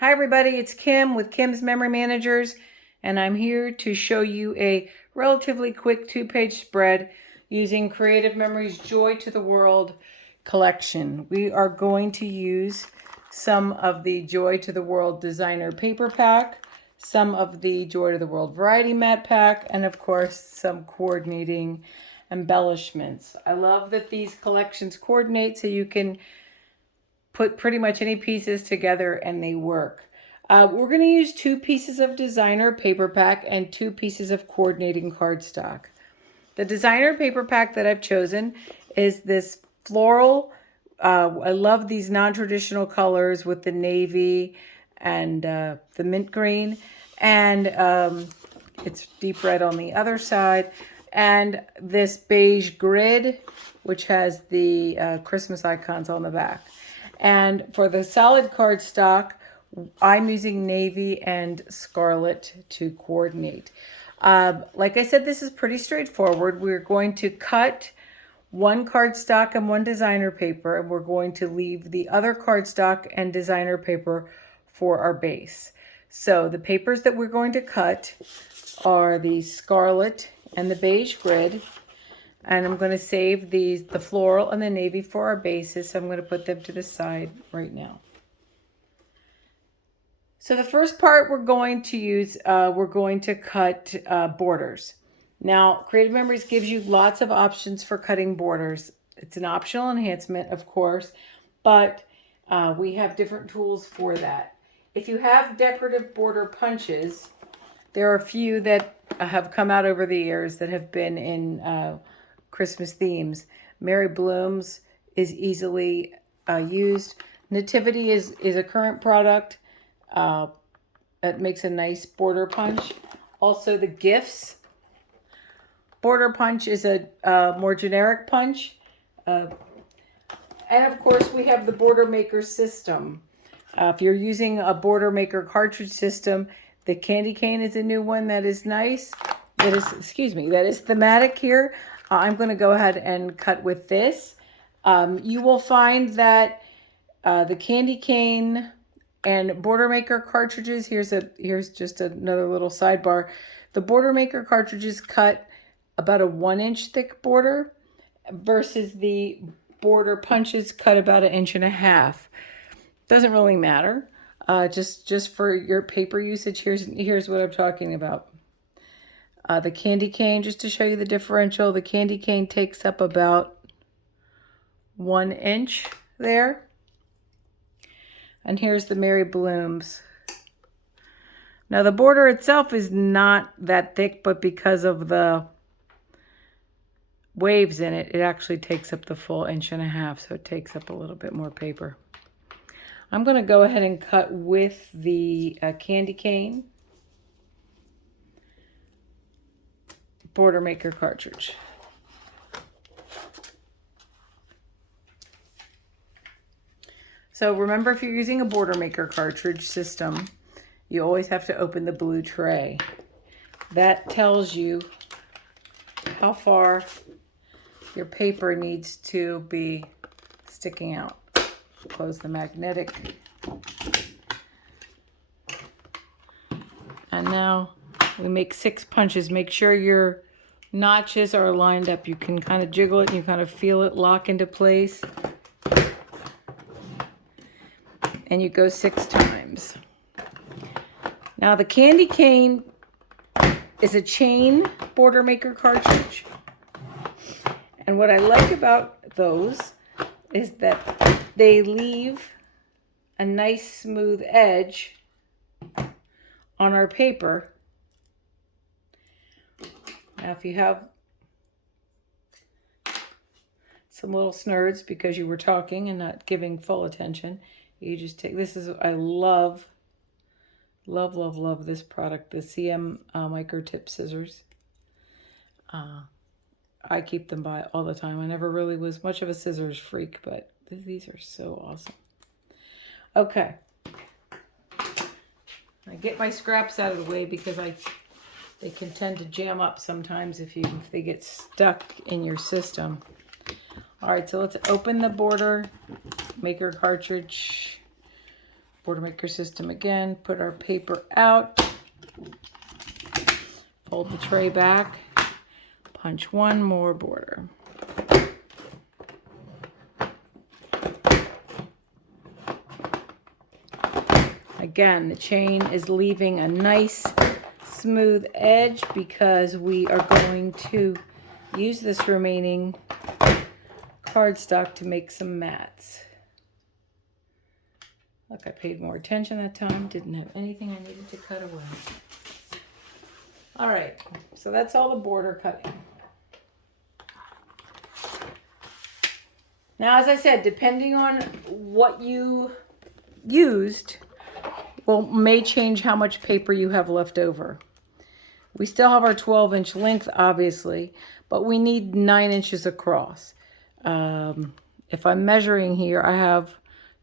Hi everybody, it's Kim with Kim's Memory Managers, and I'm here to show you a relatively quick 2-page spread using Creative Memories Joy to the World collection. We are going to use some of the Joy to the World Designer Paper Pack, some of the Joy to the World Variety Mat Pack, and of course some coordinating embellishments. I love that these collections coordinate so you can put pretty much any pieces together and they work. We're going to use 2 pieces of designer paper pack and 2 pieces of coordinating cardstock. The designer paper pack that I've chosen is this floral. I love these non-traditional colors with the navy and the mint green, and it's deep red on the other side, and this beige grid which has the Christmas icons on the back. And for the solid cardstock, I'm using navy and scarlet to coordinate. Like I said, this is pretty straightforward. We're going to cut 1 cardstock and 1 designer paper, and we're going to leave the other cardstock and designer paper for our base. So the papers that we're going to cut are the scarlet and the beige grid. And I'm going to save the floral and the navy for our bases. So I'm going to put them to the side right now. So the first part we're going to use, we're going to cut borders. Now, Creative Memories gives you lots of options for cutting borders. It's an optional enhancement, of course, but we have different tools for that. If you have decorative border punches, there are a few that have come out over the years that have been in Christmas themes. Mary Bloom's is easily used. Nativity is a current product. It makes a nice border punch. Also, the Gifts border punch is a more generic punch. And of course, we have the Border Maker system. If you're using a Border Maker cartridge system, the candy cane is a new one that is nice. That is thematic here. I'm going to go ahead and cut with this. You will find that the candy cane and Border Maker cartridges, here's just another little sidebar. The Border Maker cartridges cut about a 1-inch thick border versus the border punches cut about 1.5 inches. Doesn't really matter. Just for your paper usage, here's what I'm talking about. The candy cane, just to show you the differential, the candy cane takes up about 1 inch there. And here's the Mary Blooms. Now the border itself is not that thick, but because of the waves in it, it actually takes up the full 1.5 inches, so it takes up a little bit more paper. I'm going to go ahead and cut with the candy cane Border Maker cartridge. So remember, if you're using a Border Maker cartridge system, you always have to open the blue tray. That tells you how far your paper needs to be sticking out. Close the magnetic. And now we make 6 punches. Make sure your notches are lined up. You can kind of jiggle it and you kind of feel it lock into place. And you go 6 times. Now the candy cane is a chain Border Maker cartridge. And what I like about those is that they leave a nice smooth edge on our paper. Now if you have some little snurds because you were talking and not giving full attention, you just take, I love this product, the CM micro tip scissors. I keep them by all the time. I never really was much of a scissors freak, but these are so awesome. Okay. I get my scraps out of the way because they can tend to jam up sometimes if they get stuck in your system. All right, so let's open the Border Maker cartridge border maker system again, put our paper out, fold the tray back, punch one more border. Again, the chain is leaving a nice smooth edge because we are going to use this remaining cardstock to make some mats. Look, I paid more attention that time. Didn't have anything I needed to cut away. All right, so that's all the border cutting. Now, as I said, depending on what you used, may change how much paper you have left over. We still have our 12-inch length, obviously, but we need 9 inches across. If I'm measuring here, I have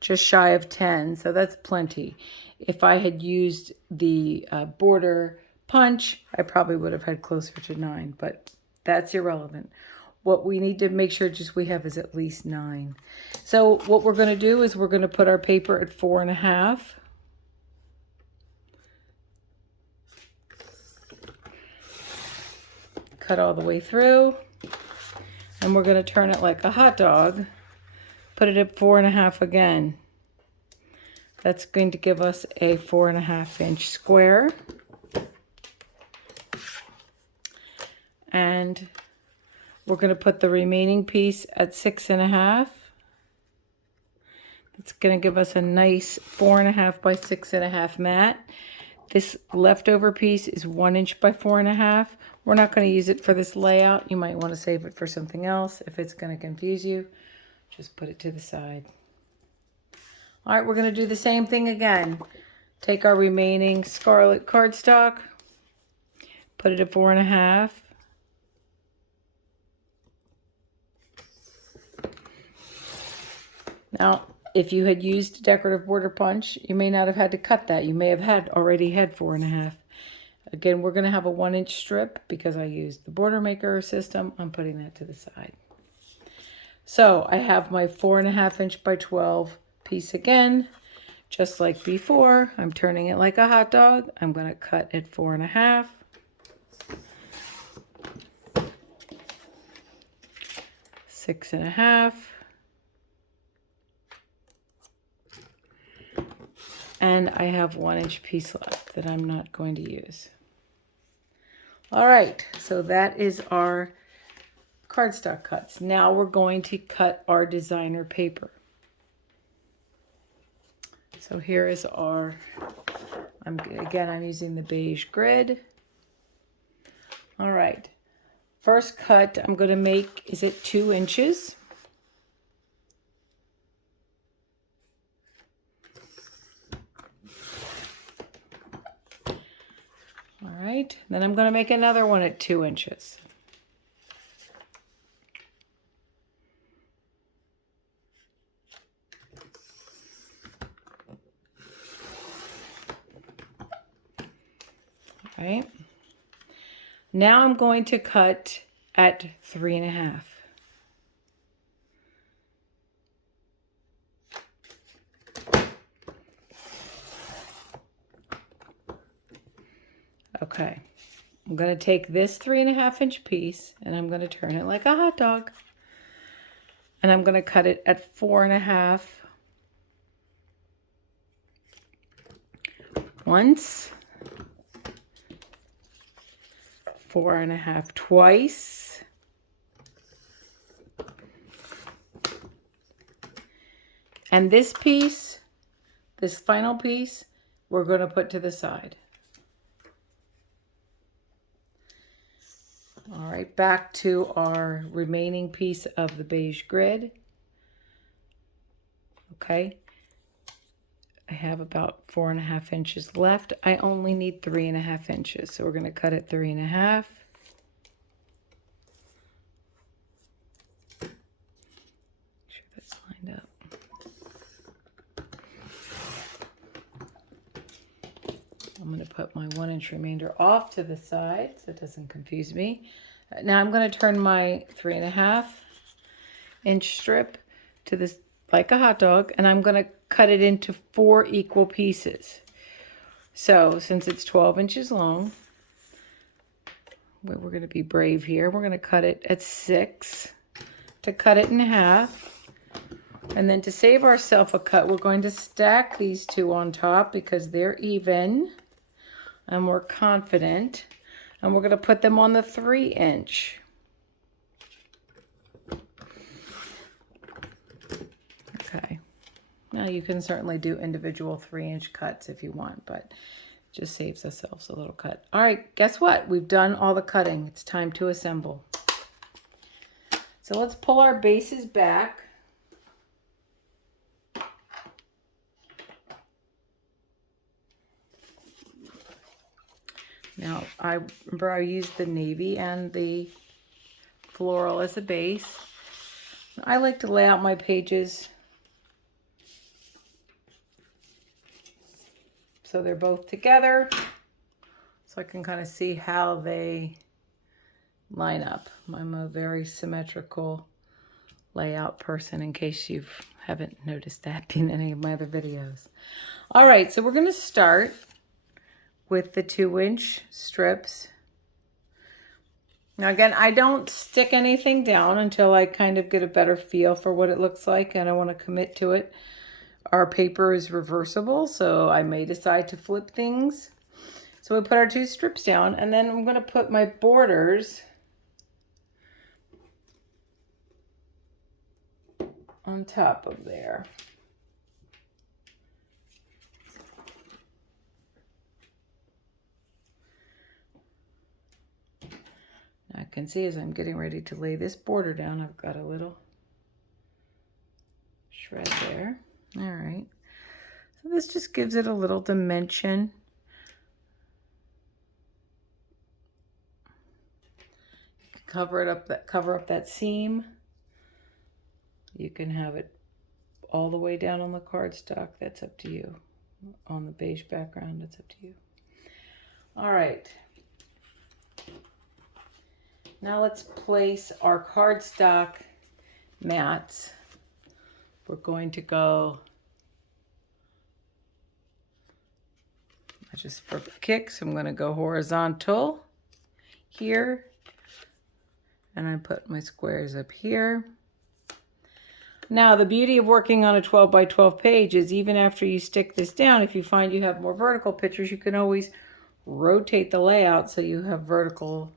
just shy of 10, so that's plenty. If I had used the border punch, I probably would have had closer to 9, but that's irrelevant. What we need to make sure we have is at least 9. So what we're going to do is we're going to put our paper at 4.5. Cut all the way through, and we're going to turn it like a hot dog, put it at 4.5 again. That's going to give us a 4.5-inch square, and we're going to put the remaining piece at 6.5. That's going to give us a nice 4.5 by 6.5 mat. This leftover piece is 1 inch by 4.5. We're not going to use it for this layout. You might want to save it for something else. If it's going to confuse you, just put it to the side. All right, we're going to do the same thing again. Take our remaining scarlet cardstock, put it at 4.5. Now, if you had used decorative border punch, you may not have had to cut that. You may have already had 4.5. Again, we're going to have a 1-inch strip because I used the border maker system. I'm putting that to the side. So I have my 4.5-inch by 12 piece again, just like before. I'm turning it like a hot dog. I'm going to cut at 4.5. Six and a half. And I have 1-inch piece left that I'm not going to use. All right, so that is our cardstock cuts. Now we're going to cut our designer paper. So here is our, I'm using the beige grid. All right, first cut I'm going to make is at 2 inches. All right, then I'm going to make another one at 2 inches. All right, now I'm going to cut at 3.5. Okay, I'm going to take this 3.5-inch piece and I'm going to turn it like a hot dog. And I'm going to cut it at 4.5 once, 4.5 twice, and this piece, this final piece, we're going to put to the side. All right, back to our remaining piece of the beige grid. Okay, I have about 4.5 inches left. I only need 3.5 inches, so we're going to cut at 3.5. Make sure that's lined up. I'm going to put my 1-inch remainder off to the side so it doesn't confuse me. Now I'm going to turn my 3.5-inch strip to this like a hot dog, and I'm going to cut it into 4 equal pieces. So since it's 12 inches long, we're going to be brave here. We're going to cut it at 6 to cut it in half. And then to save ourselves a cut, we're going to stack these two on top because they're even and we're confident. And we're going to put them on the 3-inch. Okay. Now you can certainly do individual 3-inch cuts if you want, but it just saves ourselves a little cut. All right, guess what? We've done all the cutting. It's time to assemble. So let's pull our bases back. Now, I remember I used the navy and the floral as a base. I like to lay out my pages so they're both together, so I can kind of see how they line up. I'm a very symmetrical layout person, in case you haven't noticed that in any of my other videos. All right, so we're going to start with the 2-inch strips. Now again, I don't stick anything down until I kind of get a better feel for what it looks like and I want to commit to it. Our paper is reversible, so I may decide to flip things. So we put our 2 strips down, and then I'm going to put my borders on top of there. I can see as I'm getting ready to lay this border down, I've got a little shred there. All right. So this just gives it a little dimension. You can cover up that seam. You can have it all the way down on the cardstock. That's up to you. On the beige background, that's up to you. All right. Now let's place our cardstock mats. We're going to go, just for kicks, I'm going to go horizontal here. And I put my squares up here. Now the beauty of working on a 12 by 12 page is even after you stick this down, if you find you have more vertical pictures, you can always rotate the layout so you have vertical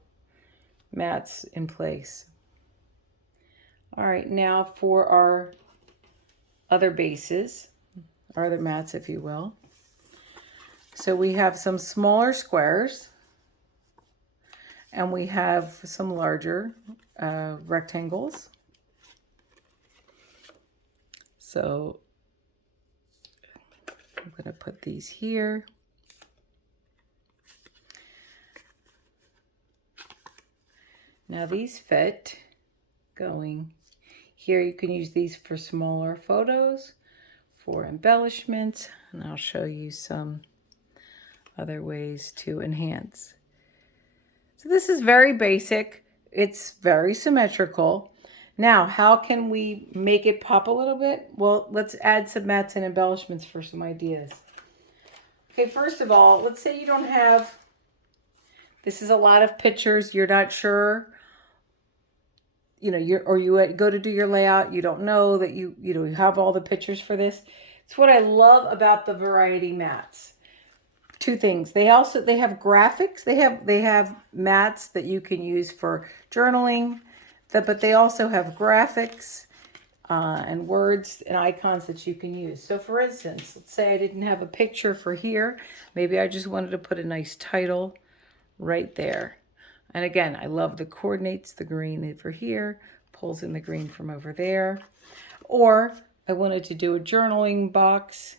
mats in place. All right, now for our other bases, or other mats, if you will. So we have some smaller squares, and we have some larger rectangles. So I'm going to put these here. Now these fit going here. You can use these for smaller photos, for embellishments, and I'll show you some other ways to enhance. So this is very basic. It's very symmetrical. Now, how can we make it pop a little bit? Well, let's add some mats and embellishments for some ideas. Okay, first of all, let's say you don't have, this is a lot of pictures, you're not sure, you go to do your layout, you don't know that you have all the pictures for this. It's what I love about the variety mats. 2 things. They have graphics. They have mats that you can use for journaling, but they also have graphics and words and icons that you can use. So for instance, let's say I didn't have a picture for here. Maybe I just wanted to put a nice title right there. And again, I love the coordinates, the green for here, pulls in the green from over there. Or I wanted to do a journaling box.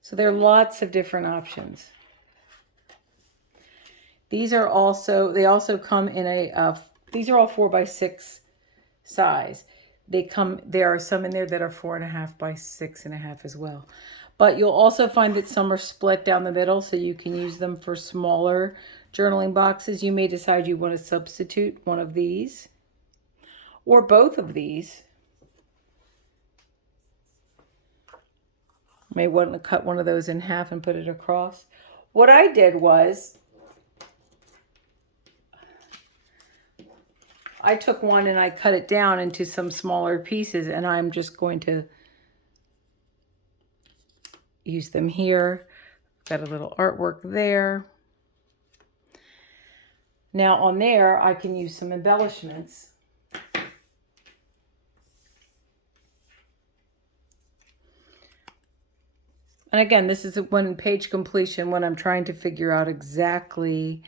So there are lots of different options. These are also come in these are all 4 by 6 size. There are some in there that are 4.5 by 6.5 as well. But you'll also find that some are split down the middle, so you can use them for smaller journaling boxes. You may decide you want to substitute one of these or both of these May want to cut one of those in half and put it across. What I did was I took one and I cut it down into some smaller pieces, and I'm just going to use them here. Got a little artwork there. Now on there, I can use some embellishments. And again, this is when page completion, when I'm trying to figure out exactly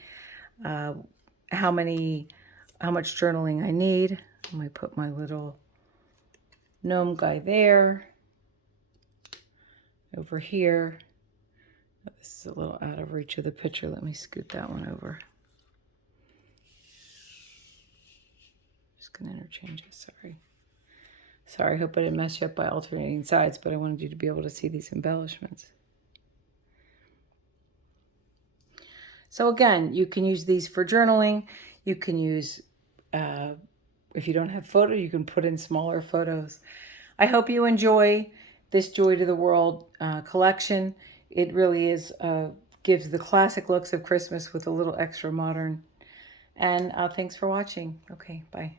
how much journaling I need. I'm going to put my little gnome guy there. Over here. This is a little out of reach of the picture. Let me scoot that one over. Just going to interchange it. Sorry, I hope I didn't mess you up by alternating sides, but I wanted you to be able to see these embellishments. So again, you can use these for journaling. You can use, if you don't have photo, you can put in smaller photos. I hope you enjoy this Joy to the World collection. It really is gives the classic looks of Christmas with a little extra modern. And thanks for watching. Okay, bye.